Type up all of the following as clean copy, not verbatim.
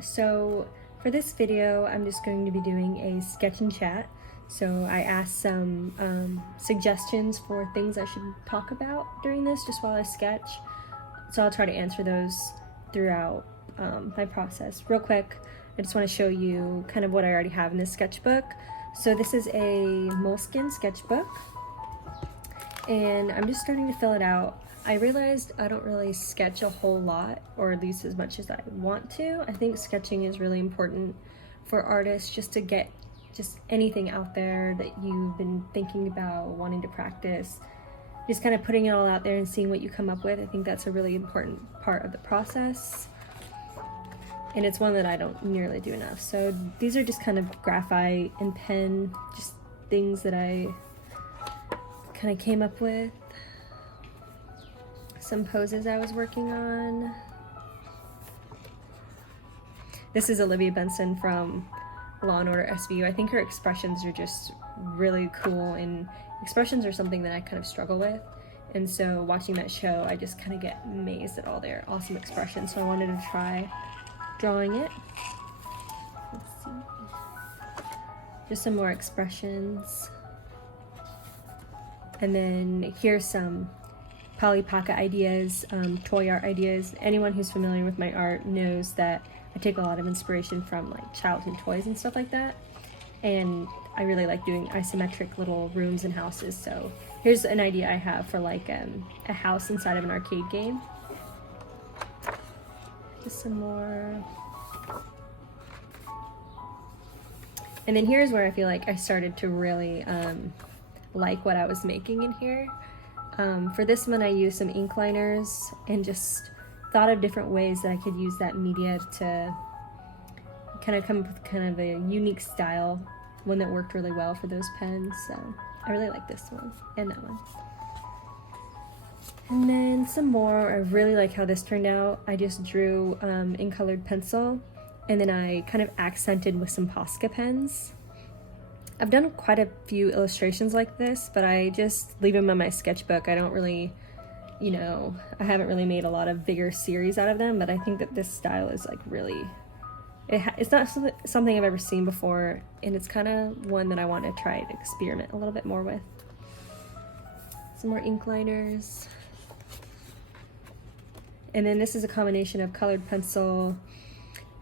So for this video, I'm just going to be doing a sketch and chat. So I asked some suggestions for things I should talk about during this, just while I sketch. So I'll try to answer those throughout my process. Real quick, I just want to show you kind of what I already have in this sketchbook. So this is a Moleskin sketchbook, and I'm just starting to fill it out. I realized I don't really sketch a whole lot, or at least as much as I want to. I think sketching is really important for artists, just to get just anything out there that you've been thinking about, wanting to practice. Just kind of putting it all out there and seeing what you come up with. I think that's a really important part of the process. And it's one that I don't nearly do enough. So these are just kind of graphite and pen, just things that I kind of came up with. Some poses I was working on. This is Olivia Benson from Law and Order SVU. I think her expressions are just really cool, and expressions are something that I kind of struggle with. And so watching that show, I just kind of get amazed at all their awesome expressions. So I wanted to try drawing it. Let's see. Just some more expressions. And then here's some Polly-Pocket ideas, toy art ideas. Anyone who's familiar with my art knows that I take a lot of inspiration from like childhood toys and stuff like that. And I really like doing isometric little rooms and houses. So here's an idea I have for like a house inside of an arcade game. Just some more. And then here's where I feel like I started to really like what I was making in here. For this one, I used some ink liners and just thought of different ways that I could use that media to kind of come up with kind of a unique style, one that worked really well for those pens. So I really like this one and that one. And then some more. I really like how this turned out. I just drew in colored pencil, and then I kind of accented with some Posca pens. I've done quite a few illustrations like this, but I just leave them in my sketchbook. I don't really, I haven't really made a lot of bigger series out of them, but I think that this style is like really, it's not something I've ever seen before, and it's kind of one that I want to try to experiment a little bit more with. Some more ink liners. And then this is a combination of colored pencil,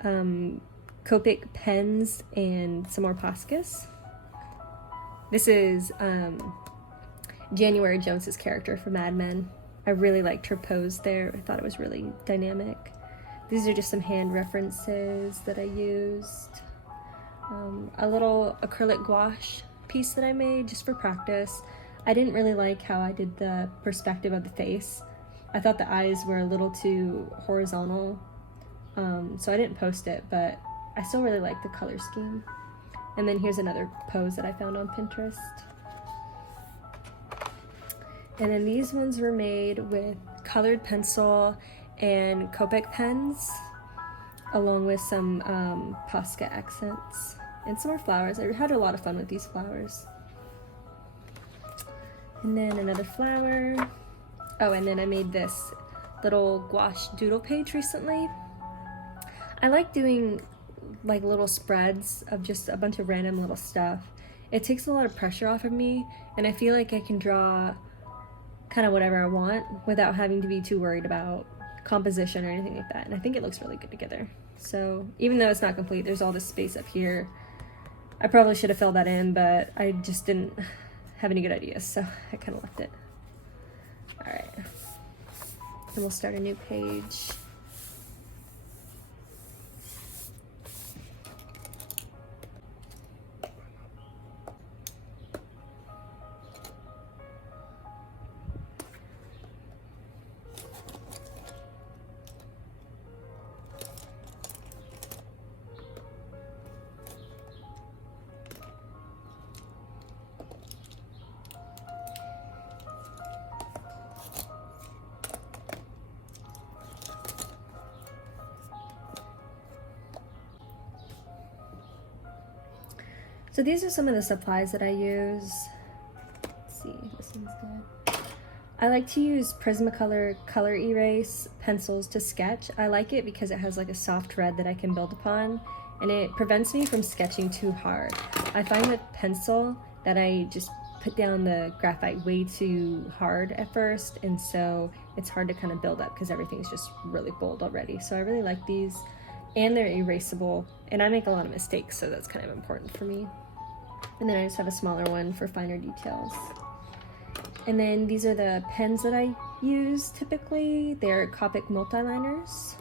Copic pens, and some more Poscas. This is January Jones's character from Mad Men. I really liked her pose there. I thought it was really dynamic. These are just some hand references that I used. A little acrylic gouache piece that I made just for practice. I didn't really like how I did the perspective of the face. I thought the eyes were a little too horizontal, so I didn't post it, but I still really like the color scheme. And then here's another pose that I found on Pinterest. And then these ones were made with colored pencil and Copic pens, along with some Posca accents and some more flowers. I had a lot of fun with these flowers. And then another flower. Oh, and then I made this little gouache doodle page recently. I like doing like little spreads of just a bunch of random little stuff. It takes a lot of pressure off of me, and I feel like I can draw kind of whatever I want without having to be too worried about composition or anything like that. And I think it looks really good together. So even though it's not complete, there's all this space up here. I probably should have filled that in, but I just didn't have any good ideas, so I kind of left it. All right, and we'll start a new page. So these are some of the supplies that I use. Let's see, this one's good. I like to use Prismacolor Col-Erase pencils to sketch. I like it because it has like a soft red that I can build upon, and it prevents me from sketching too hard. I find with pencil that I just put down the graphite way too hard at first, and so it's hard to kind of build up because everything's just really bold already. So I really like these, and they're erasable, and I make a lot of mistakes, so that's kind of important for me. And then I just have a smaller one for finer details. And then these are the pens that I use typically. They're Copic multiliners.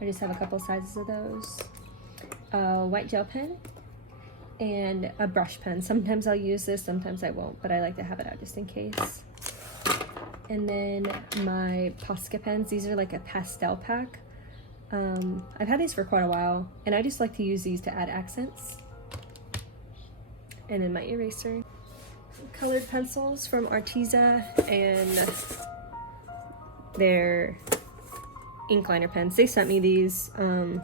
I just have a couple sizes of those. A white gel pen and a brush pen. Sometimes I'll use this, sometimes I won't, but I like to have it out just in case. And then my Posca pens. These are like a pastel pack. I've had these for quite a while, and I just like to use these to add accents. And then my eraser. Colored pencils from Arteza, and they're ink liner pens. They sent me these, and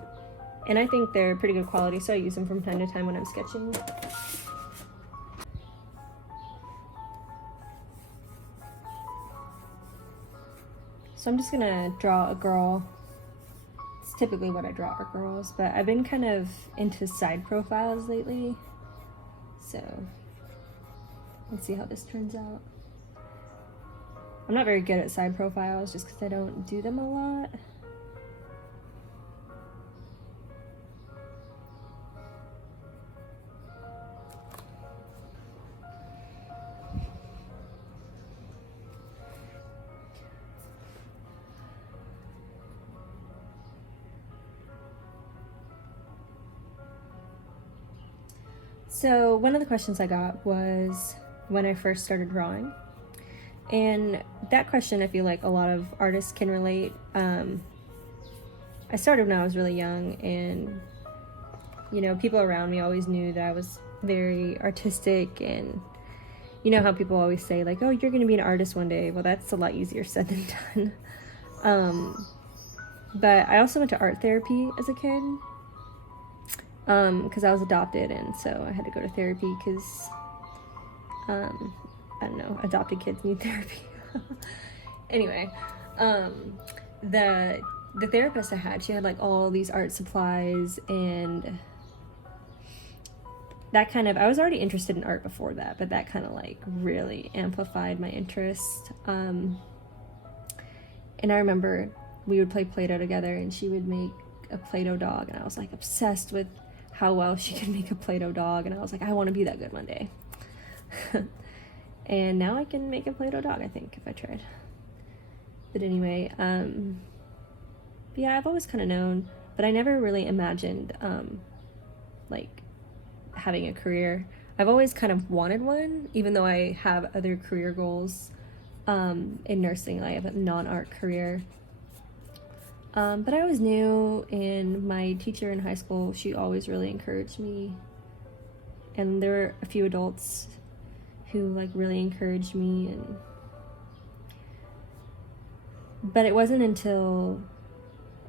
I think they're pretty good quality, so I use them from time to time when I'm sketching. So I'm just gonna draw a girl. It's typically what I draw are girls, but I've been kind of into side profiles lately, so let's see how this turns out. I'm not very good at side profiles just because I don't do them a lot. So one of the questions I got was when I first started drawing, and that question I feel like a lot of artists can relate. I started when I was really young, and you know, people around me always knew that I was very artistic, and you know how people always say like, oh, you're gonna be an artist one day. Well, that's a lot easier said than done. But I also went to art therapy as a kid, because I was adopted, and so I had to go to therapy because I don't know, adopted kids need therapy. Anyway, the therapist I had, she had like all these art supplies, and that kind of, I was already interested in art before that, but that kind of like really amplified my interest. And I remember we would play Play-Doh together, and she would make a Play-Doh dog, and I was like obsessed with how well she could make a Play-Doh dog, and I was like, I want to be that good one day. And now I can make a Play-Doh dog, I think, if I tried. But anyway, yeah, I've always kind of known, but I never really imagined like having a career. I've always kind of wanted one, even though I have other career goals. In nursing, I have a non-art career. But I always knew, and my teacher in high school, she always really encouraged me. And there were a few adults who like really encouraged me, but it wasn't until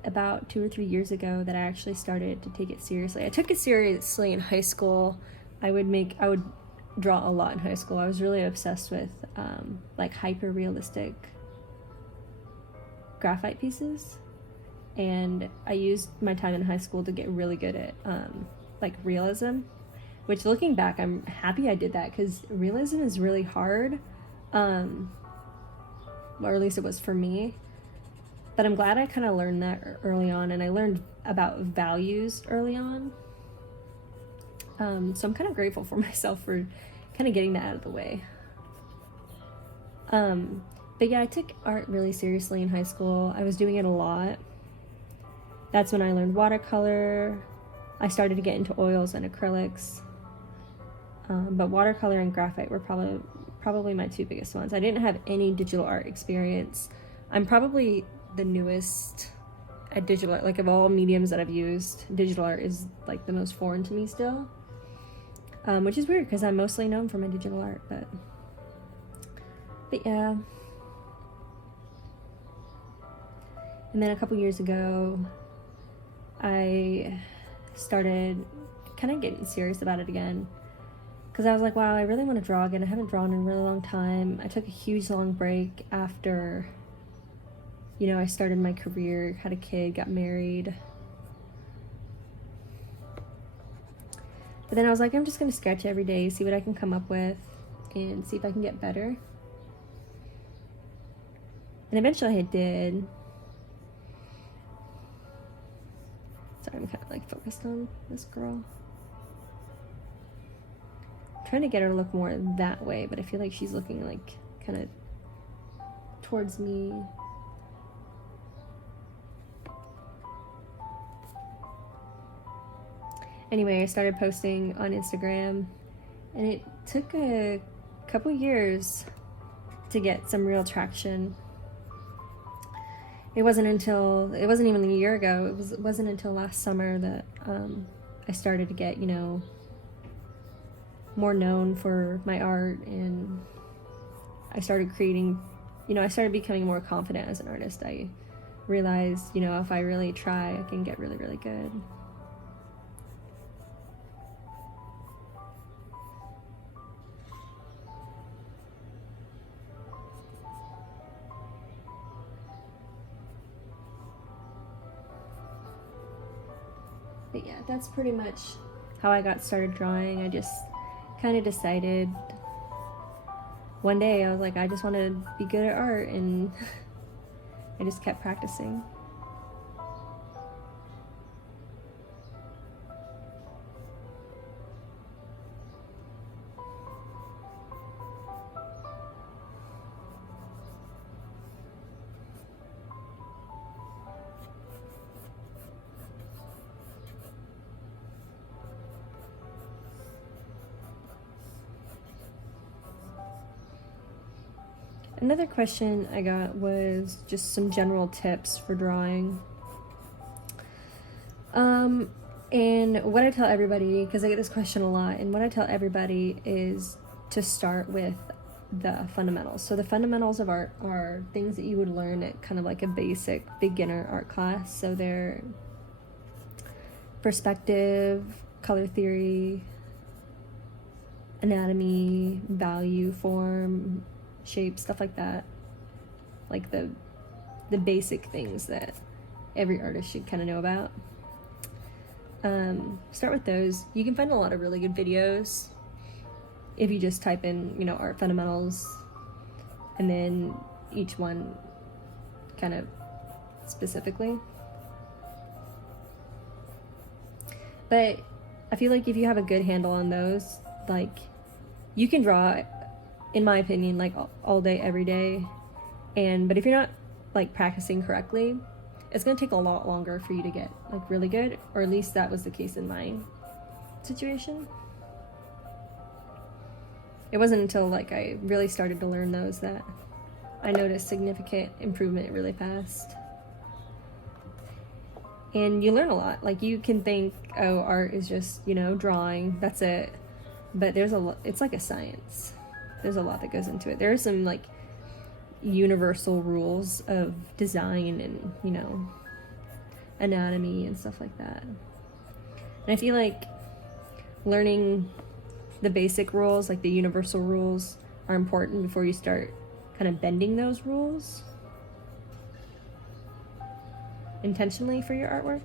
about 2 or 3 years ago that I actually started to take it seriously. I took it seriously in high school. I would draw a lot in high school. I was really obsessed with like hyper realistic graphite pieces. And I used my time in high school to get really good at like realism, which looking back, I'm happy I did that, because realism is really hard, or at least it was for me. But I'm glad I kind of learned that early on, and I learned about values early on. So I'm kind of grateful for myself for kind of getting that out of the way. But yeah, I took art really seriously in high school. I was doing it a lot. That's when I learned watercolor. I started to get into oils and acrylics. But watercolor and graphite were probably my two biggest ones. I didn't have any digital art experience. I'm probably the newest at digital art. Like, of all mediums that I've used, digital art is like the most foreign to me still. Which is weird because I'm mostly known for my digital art, but yeah. And then a couple years ago, I started kind of getting serious about it again. because I was like, wow, I really want to draw again. I haven't drawn in a really long time. I took a huge long break after, you know, I started my career, had a kid, got married. But then I was like, I'm just going to sketch every day, see what I can come up with, and see if I can get better. And eventually I did. Sorry, I'm kind of like focused on this girl. I'm trying to get her to look more that way, but I feel like she's looking like kind of towards me. Anyway, I started posting on Instagram, and it took a couple years to get some real traction. It wasn't even a year ago, it wasn't until last summer that I started to get, you know, more known for my art, and I started creating, you know, I started becoming more confident as an artist. I realized, you know, if I really try, I can get really, really good. But yeah, that's pretty much how I got started drawing. I just kind of decided one day, I was like, I just want to be good at art, and I just kept practicing. Another question I got was just some general tips for drawing. And what I tell everybody, because I get this question a lot, and what I tell everybody is to start with the fundamentals. So the fundamentals of art are things that you would learn at kind of like a basic beginner art class. So they're perspective, color theory, anatomy, value, form, shape, stuff like that. Like the basic things that every artist should kind of know about. Start with those. You can find a lot of really good videos if you just type in, you know, art fundamentals, and then each one kind of specifically. But I feel like if you have a good handle on those, like, you can draw, in my opinion, like all day, every day. But if you're not like practicing correctly, it's gonna take a lot longer for you to get like really good, or at least that was the case in my situation. It wasn't until like I really started to learn those that I noticed significant improvement really fast. And you learn a lot. Like, you can think, oh, art is just, you know, drawing, that's it. But there's it's like a science. There's a lot that goes into it. There are some like universal rules of design and, you know, anatomy and stuff like that. And I feel like learning the basic rules, like the universal rules, are important before you start kind of bending those rules intentionally for your artwork.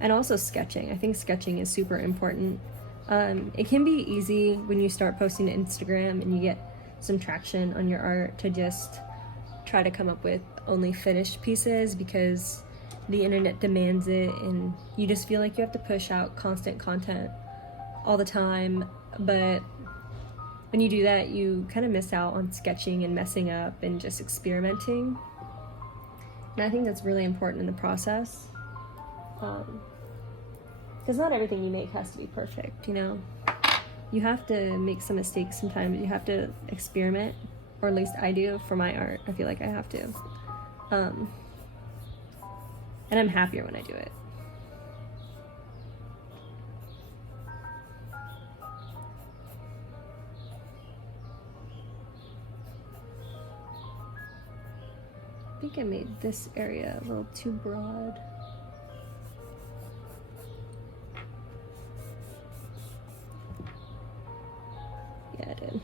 And also sketching. I think sketching is super important. It can be easy when you start posting to Instagram and you get some traction on your art to just try to come up with only finished pieces because the internet demands it, and you just feel like you have to push out constant content all the time. But when you do that, you kind of miss out on sketching and messing up and just experimenting. And I think that's really important in the process. Because not everything you make has to be perfect, you know? You have to make some mistakes sometimes. You have to experiment, or at least I do for my art. I feel like I have to. And I'm happier when I do it. think I made this area a little too broad. Yeah, I did.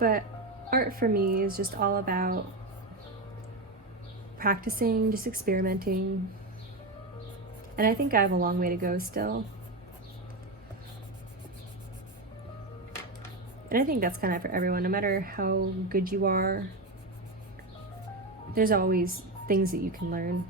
But art for me is just all about practicing, just experimenting. And I think I have a long way to go still. And I think that's kind of for everyone, no matter how good you are, there's always things that you can learn.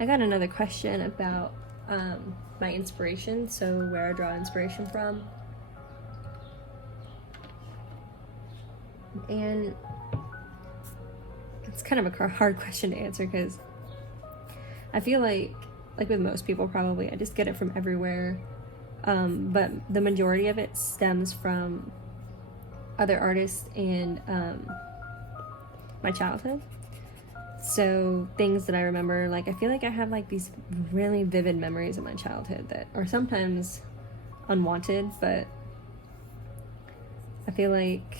I got another question about my inspiration, so where I draw inspiration from. And it's kind of a hard question to answer because I feel like with most people probably, I just get it from everywhere. But the majority of it stems from other artists and my childhood. So things that I remember, like I feel like I have like these really vivid memories of my childhood that are sometimes unwanted, but I feel like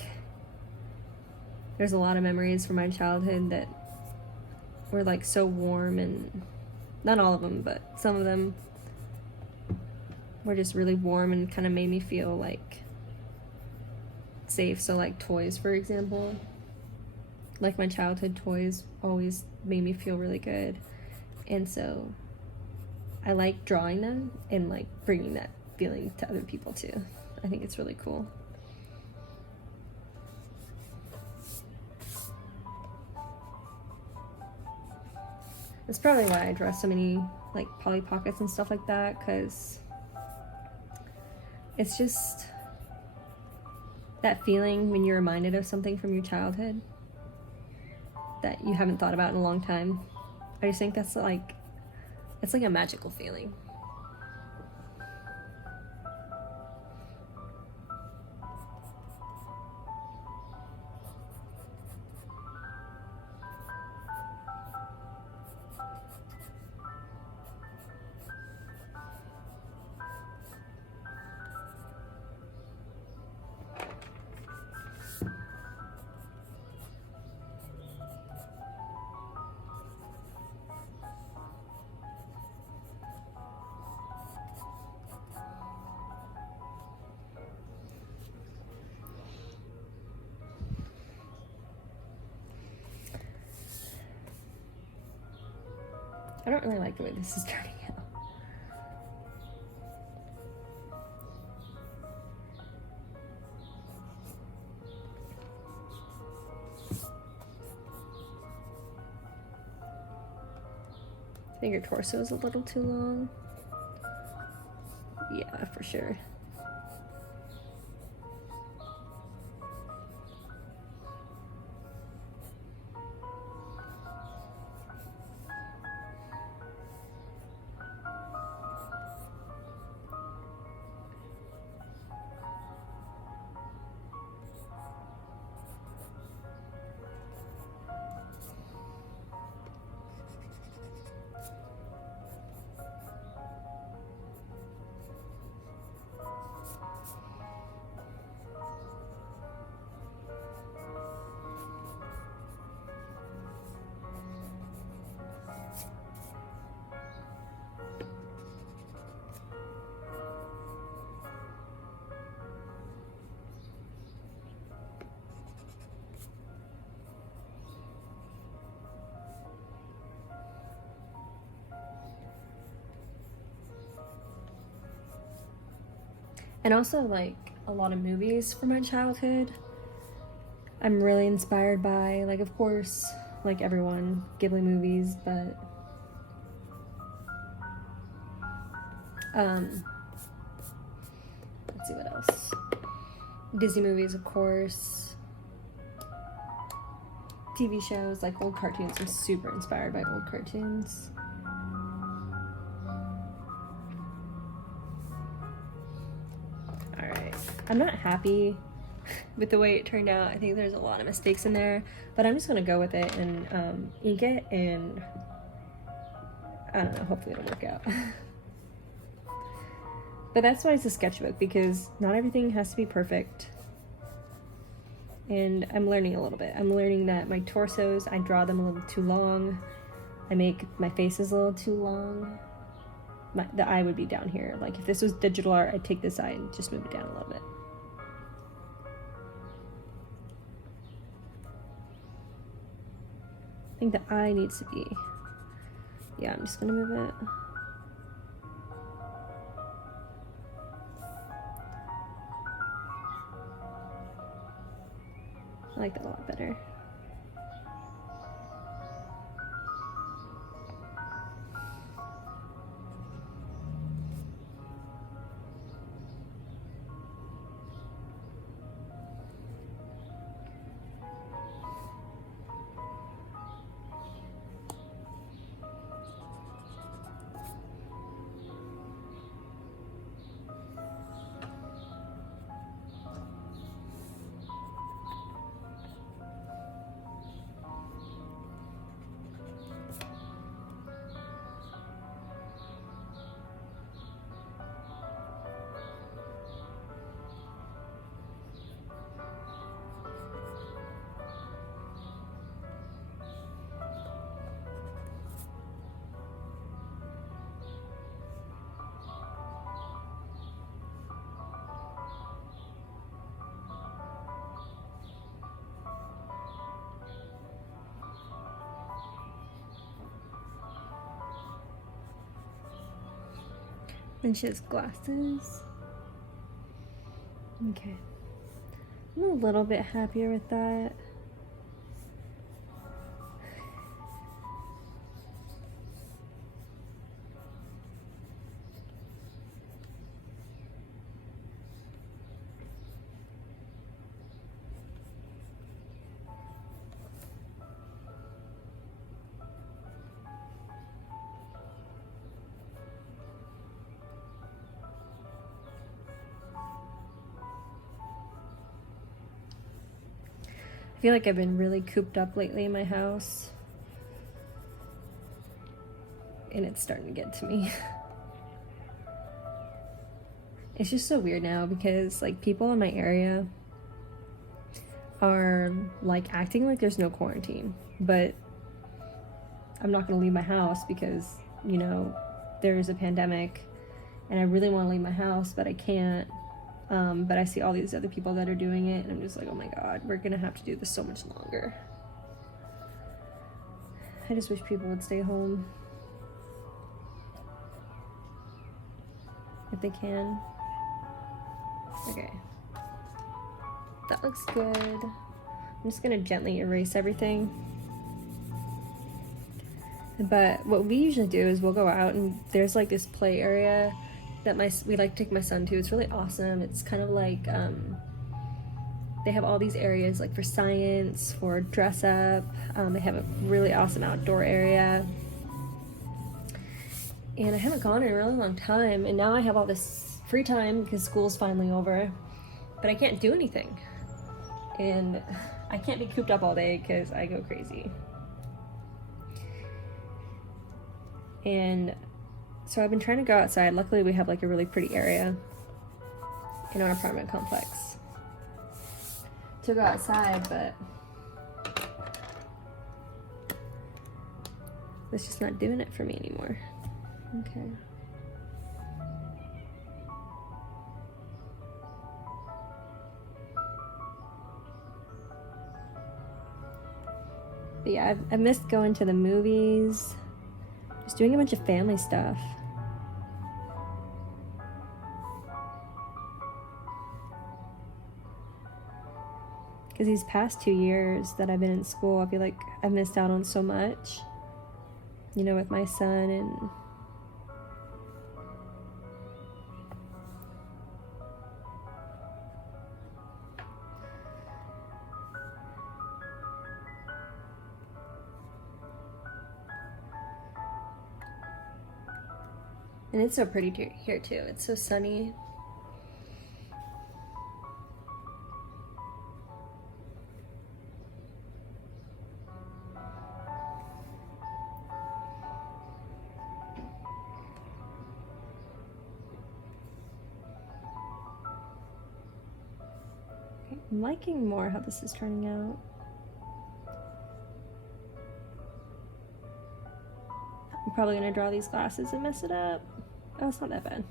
there's a lot of memories from my childhood that were like so warm, and not all of them, but some of them were just really warm and kind of made me feel like safe. So like toys, for example. Like my childhood toys always made me feel really good, and so I like drawing them and like bringing that feeling to other people too. I think it's really cool. That's probably why I draw so many like Polly Pockets and stuff like that, because it's just that feeling when you're reminded of something from your childhood that you haven't thought about in a long time. I just think that's like, it's like a magical feeling. I don't really like the way this is turning out. I think your torso is a little too long. Yeah, for sure. And also like a lot of movies from my childhood I'm really inspired by, like of course, like everyone, Ghibli movies, but let's see what else. Disney movies, of course. TV shows, like old cartoons. I'm super inspired by old cartoons. Alright, I'm not happy with the way it turned out. I think there's a lot of mistakes in there, but I'm just gonna go with it and ink it, and I don't know, hopefully it'll work out. But that's why it's a sketchbook, because not everything has to be perfect. And I'm learning a little bit. I'm learning that my torsos, I draw them a little too long. I make my faces a little too long. The eye would be down here. Like if this was digital art, I'd take this eye and just move it down a little bit. I think the eye needs to be, yeah, I'm just gonna move it. I like that a lot better. And she has glasses. Okay. I'm a little bit happier with that. I feel like I've been really cooped up lately in my house, and it's starting to get to me. It's just so weird now because like people in my area are like acting like there's no quarantine, but I'm not gonna leave my house because, you know, there's a pandemic and I really want to leave my house, but I can't. But I see all these other people that are doing it, and I'm just like, oh my god, we're gonna have to do this so much longer. I just wish people would stay home if they can. Okay, that looks good. I'm just gonna gently erase everything. But what we usually do is we'll go out, and there's like this play area that we like to take my son to. It's really awesome. It's kind of like they have all these areas like for science, for dress up. They have a really awesome outdoor area, and I haven't gone in a really long time, and now I have all this free time because school's finally over, but I can't do anything, and I can't be cooped up all day because I go crazy. And so I've been trying to go outside. Luckily we have like a really pretty area in our apartment complex to go outside, but it's just not doing it for me anymore. Okay. But yeah, I've missed going to the movies, just doing a bunch of family stuff. Because these past 2 years that I've been in school, I feel like I've missed out on so much, you know, with my son. And it's so pretty here too. It's so sunny. I'm liking more how this is turning out. I'm probably gonna draw these glasses and mess it up. Oh, it's not that bad.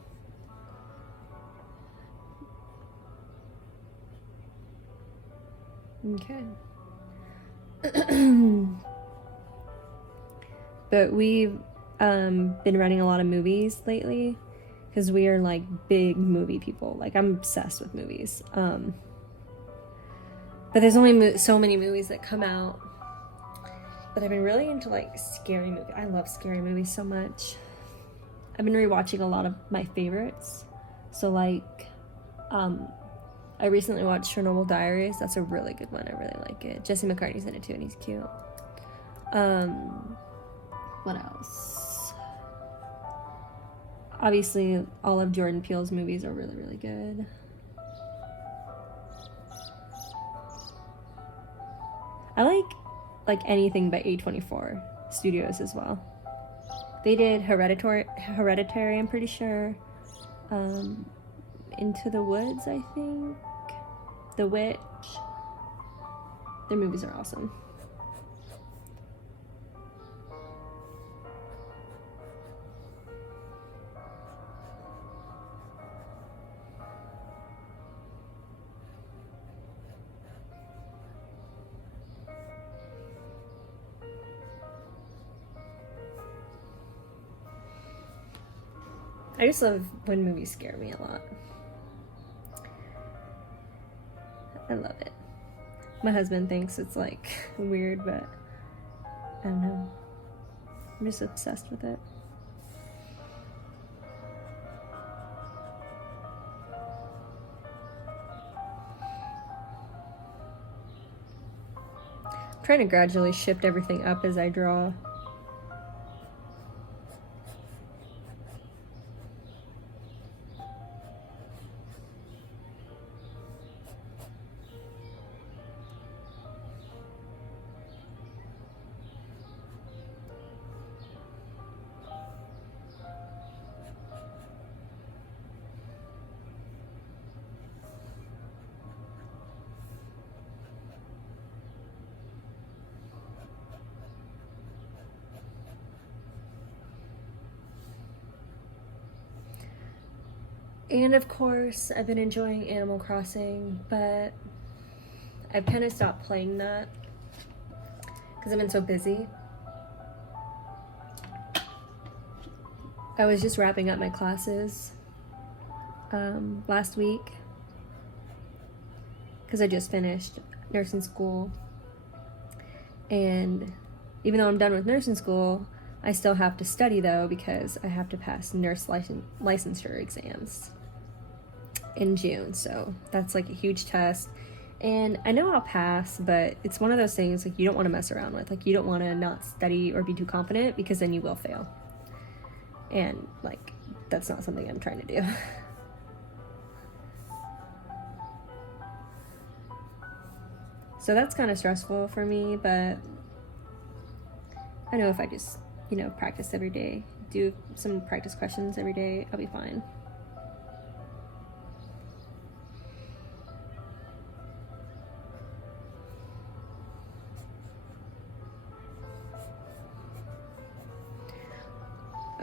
Okay. But we've been running a lot of movies lately because we are like big movie people. Like, I'm obsessed with movies. But there's only so many movies that come out. But I've been really into like scary movies. I love scary movies so much. I've been rewatching a lot of my favorites. So like, I recently watched Chernobyl Diaries. That's a really good one. I really like it. Jesse McCartney's in it too, and he's cute. What else? Obviously, all of Jordan Peele's movies are really, really good. I like anything by A24 Studios as well. They did Hereditary, I'm pretty sure. Into the Woods, I think. The Witch. Their movies are awesome. I just love when movies scare me a lot. I love it. My husband thinks it's like weird, but I don't know. I'm just obsessed with it. I'm trying to gradually shift everything up as I draw. And of course, I've been enjoying Animal Crossing, but I've kind of stopped playing that because I've been so busy. I was just wrapping up my classes last week because I just finished nursing school. And even though I'm done with nursing school, I still have to study though because I have to pass nurse licensure exams in June. So that's like a huge test. And I know I'll pass, but it's one of those things like you don't want to mess around with. Like, you don't want to not study or be too confident because then you will fail. And like, that's not something I'm trying to do. So that's kind of stressful for me, but I know if I just, you know, practice every day, do some practice questions every day, I'll be fine.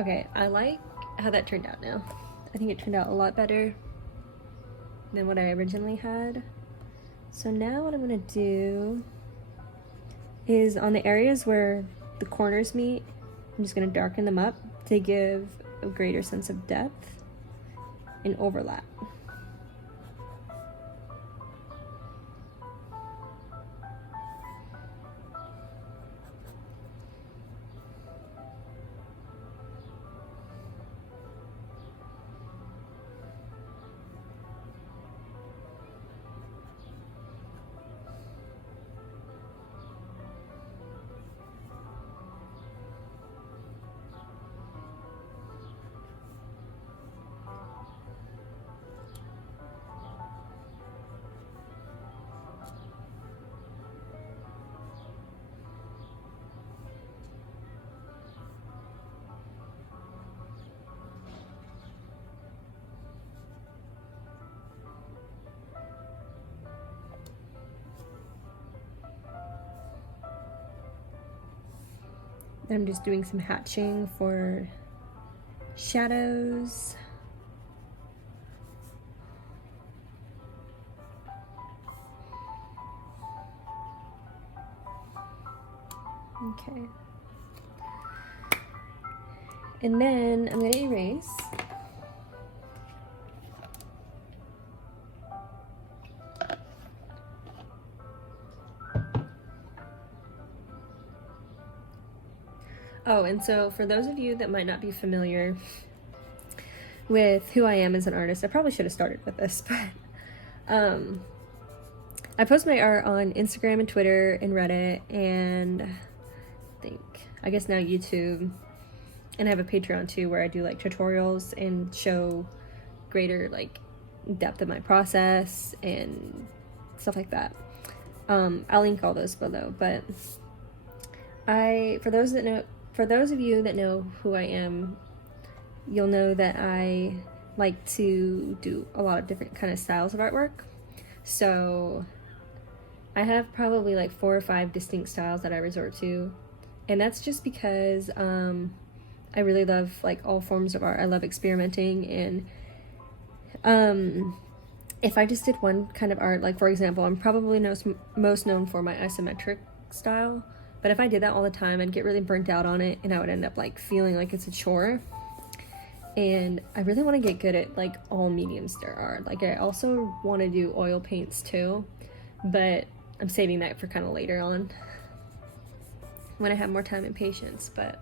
Okay, I like how that turned out now. I think it turned out a lot better than what I originally had. So now what I'm gonna do is on the areas where the corners meet, I'm just gonna darken them up to give a greater sense of depth and overlap. I'm just doing some hatching for shadows. Okay. And then I'm going to erase. Oh, and so for those of you that might not be familiar with who I am as an artist, I probably should have started with this, but I post my art on Instagram and Twitter and Reddit and I guess now YouTube, and I have a Patreon too where I do like tutorials and show greater like depth of my process and stuff like that. I'll link all those below, but for those of you that know who I am, you'll know that I like to do a lot of different kind of styles of artwork. So I have probably like 4 or 5 distinct styles that I resort to, and that's just because I really love like all forms of art. I love experimenting, and if I just did one kind of art, like for example, I'm probably most known for my isometric style, but if I did that all the time, I'd get really burnt out on it, and I would end up like feeling like it's a chore. And I really want to get good at like all mediums there are. Like I also want to do oil paints too, but I'm saving that for kind of later on when I have more time and patience. But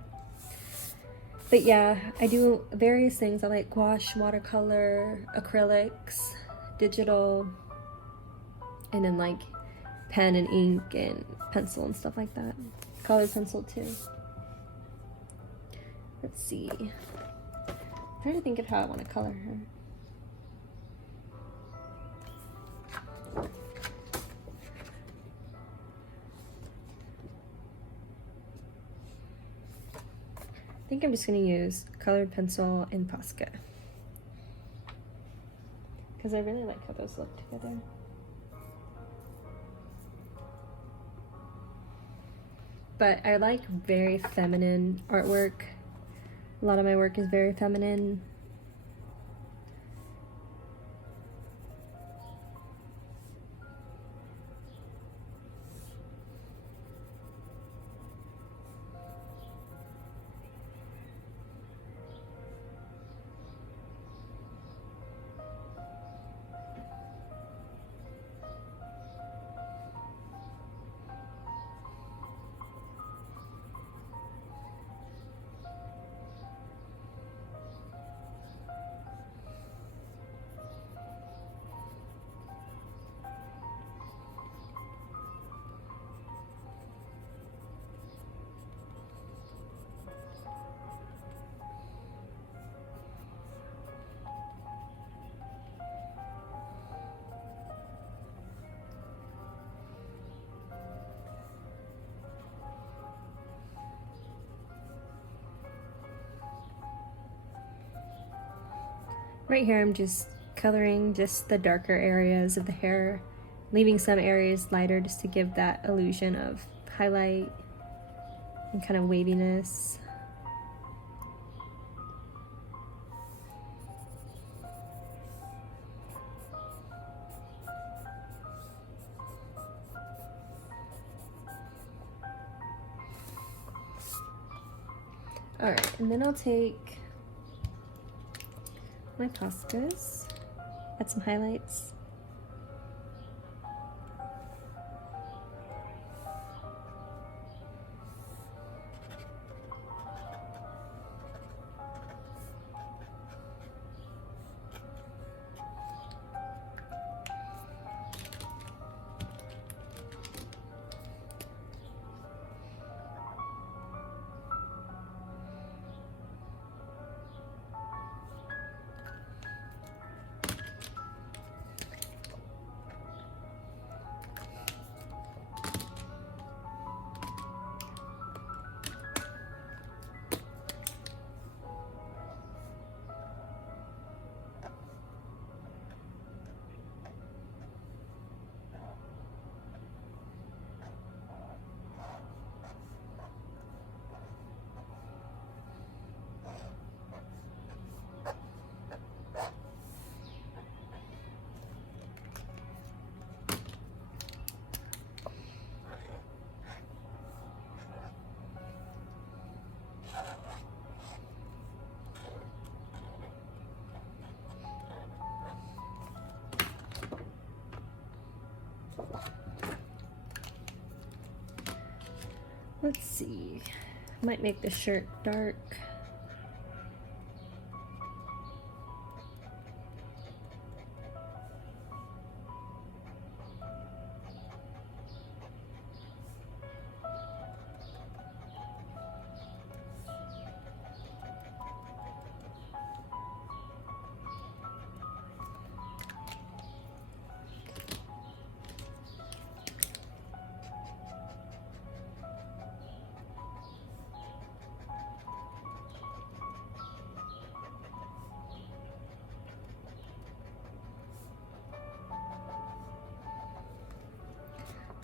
yeah, I do various things. I like gouache, watercolor, acrylics, digital, and then like pen and ink and pencil and stuff like that. Colored pencil too. Let's see. I'm trying to think of how I want to color her. I think I'm just going to use colored pencil and Posca, because I really like how those look together. But I like very feminine artwork. A lot of my work is very feminine. Right here I'm just coloring just the darker areas of the hair, leaving some areas lighter just to give that illusion of highlight and kind of waviness. Alright, and then I'll take my Poscas, add some highlights. Let's see, might make the shirt dark.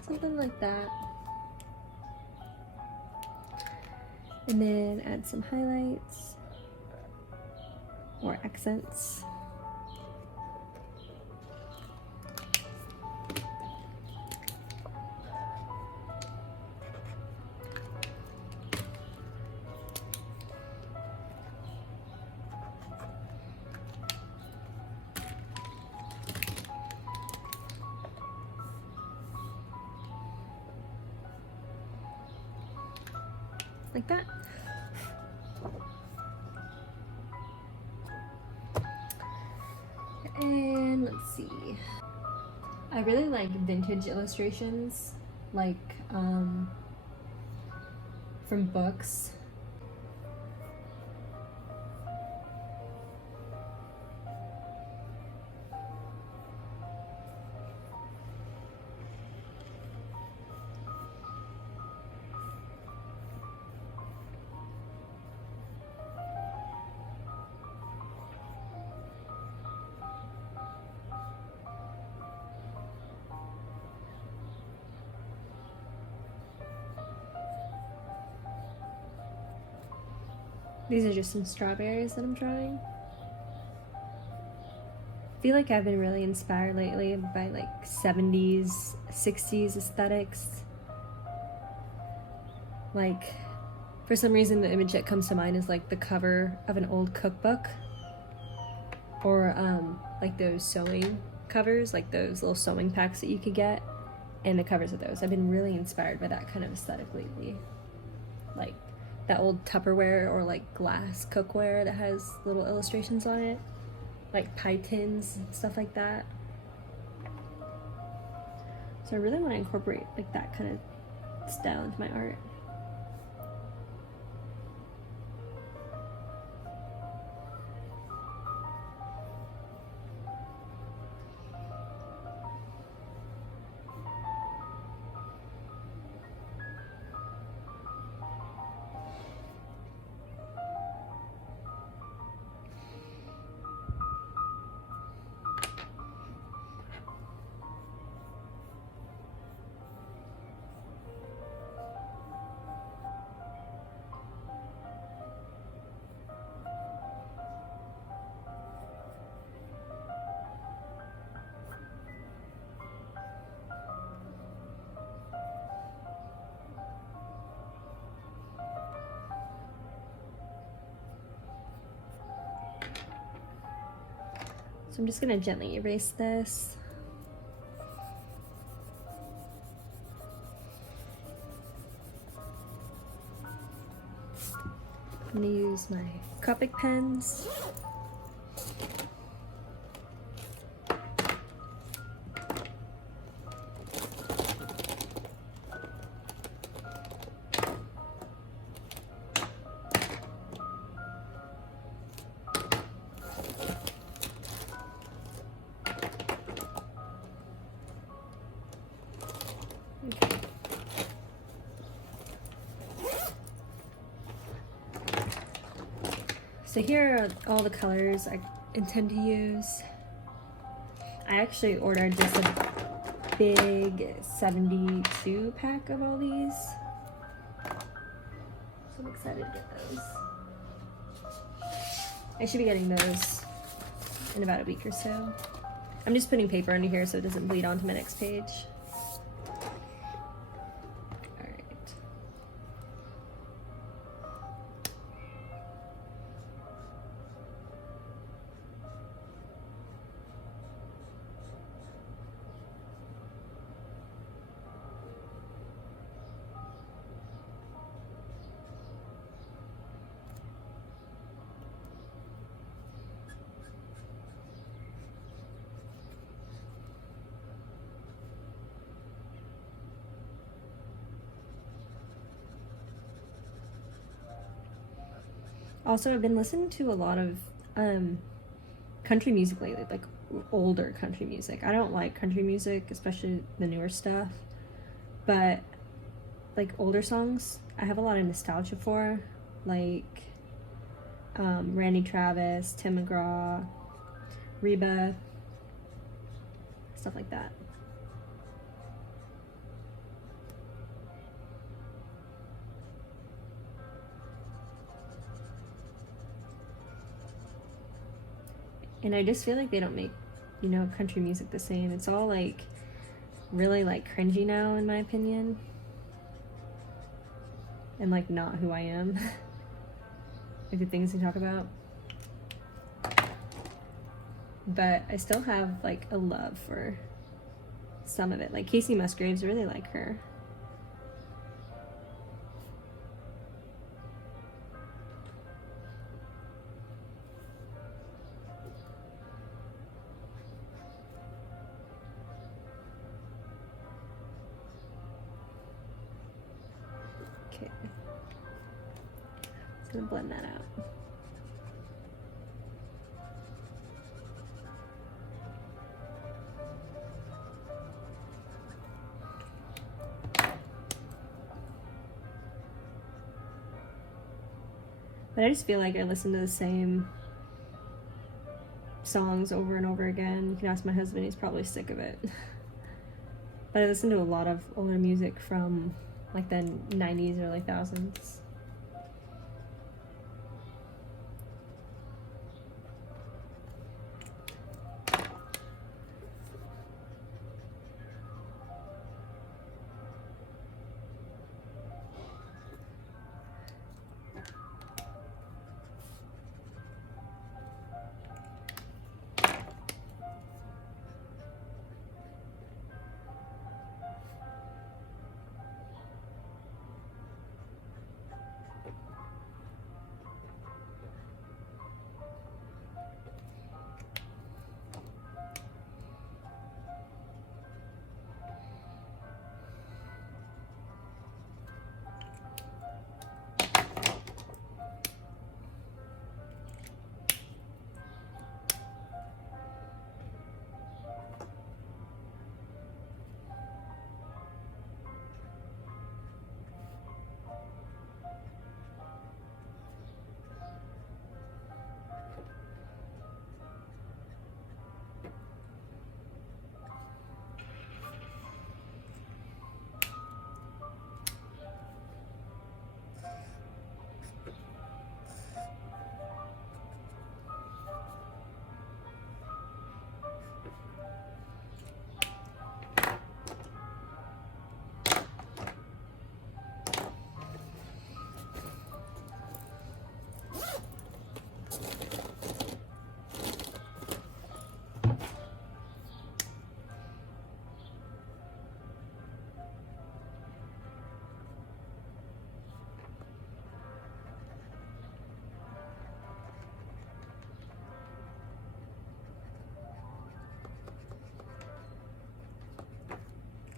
Something like that. And then add some highlights or accents. Like that. And let's see. I really like vintage illustrations, like from books. These are just some strawberries that I'm drawing. I feel like I've been really inspired lately by like 70s, 60s aesthetics. Like, for some reason the image that comes to mind is like the cover of an old cookbook, or like those sewing covers, like those little sewing packs that you could get, and the covers of those. I've been really inspired by that kind of aesthetic lately. Like that old Tupperware or like glass cookware that has little illustrations on it, like pie tins, stuff like that. So I really want to incorporate like that kind of style into my art. So I'm just gonna gently erase this. I'm gonna use my Copic pens. Okay. So here are all the colors I intend to use. I actually ordered just a big 72 pack of all these. So I'm excited to get those. I should be getting those in about a week or so. I'm just putting paper under here so it doesn't bleed onto my next page. Also, I've been listening to a lot of country music lately, like older country music. I don't like country music, especially the newer stuff, but like older songs, I have a lot of nostalgia for, like Randy Travis, Tim McGraw, Reba, stuff like that. And I just feel like they don't make, you know, country music the same. It's all like really like cringy now, in my opinion, and like not who I am. Like the things they talk about. But I still have like a love for some of it. Like Casey Musgraves, really like her. Okay. Just gonna blend that out. But I just feel like I listen to the same songs over and over again. You can ask my husband, he's probably sick of it. But I listen to a lot of older music from like the 90s, early 2000s.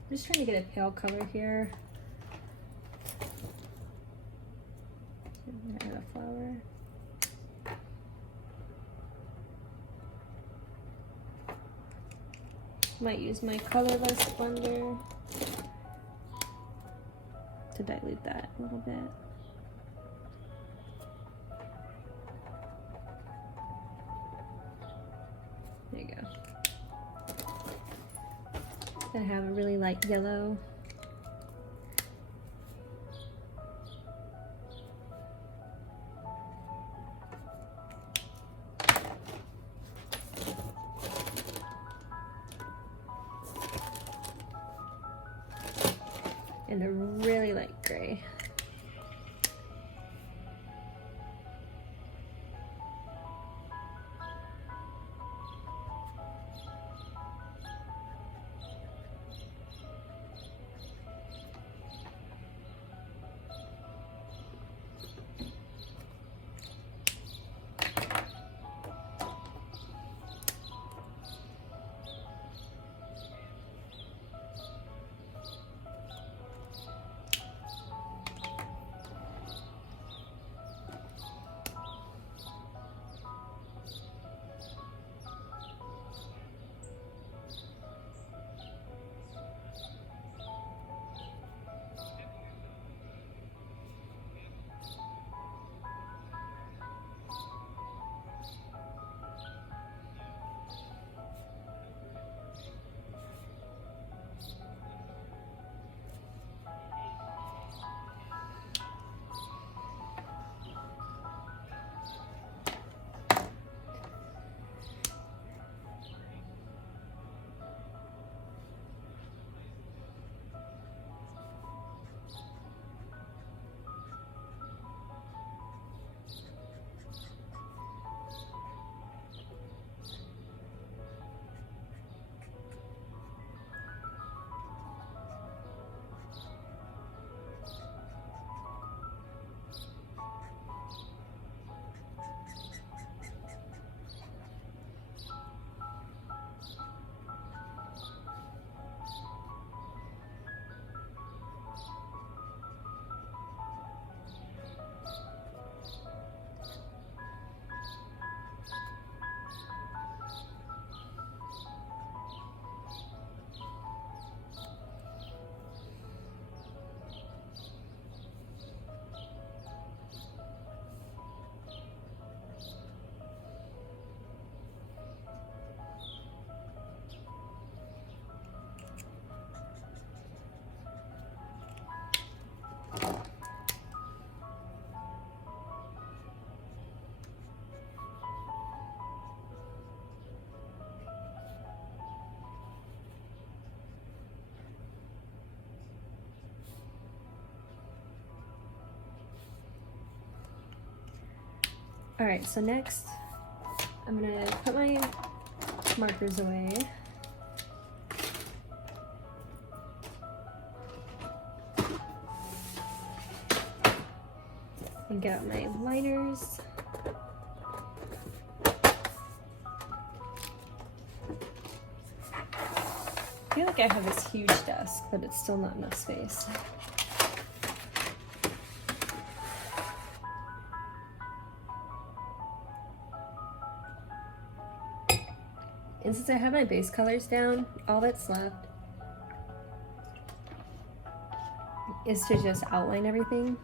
I'm just trying to get a pale color here. Add a flower. Might use my colorless blender to dilute that a little bit. There you go. Gonna have a really light yellow. And a really light gray. All right, so next I'm gonna put my markers away. And get out my liners. I feel like I have this huge desk, but it's still not enough space. And since I have my base colors down, all that's left is to just outline everything.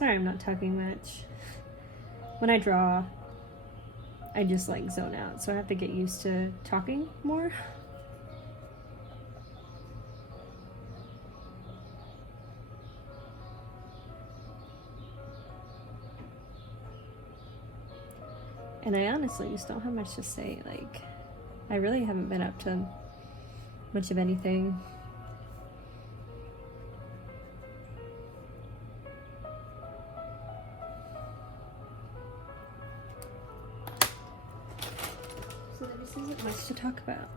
Sorry, I'm not talking much. When I draw, I just like zone out, so I have to get used to talking more. And I honestly just don't have much to say. Like, I really haven't been up to much of anything. So there just isn't much to talk about.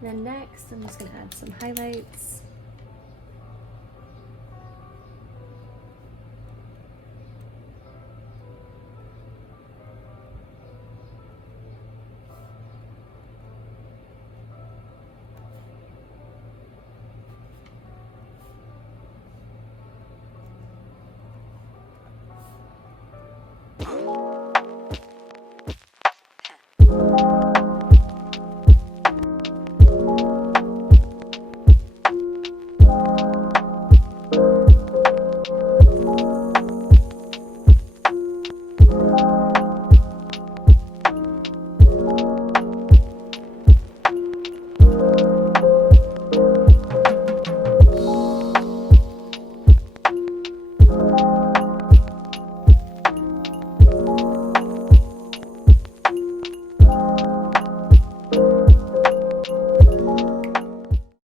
Then next, I'm just gonna add some highlights.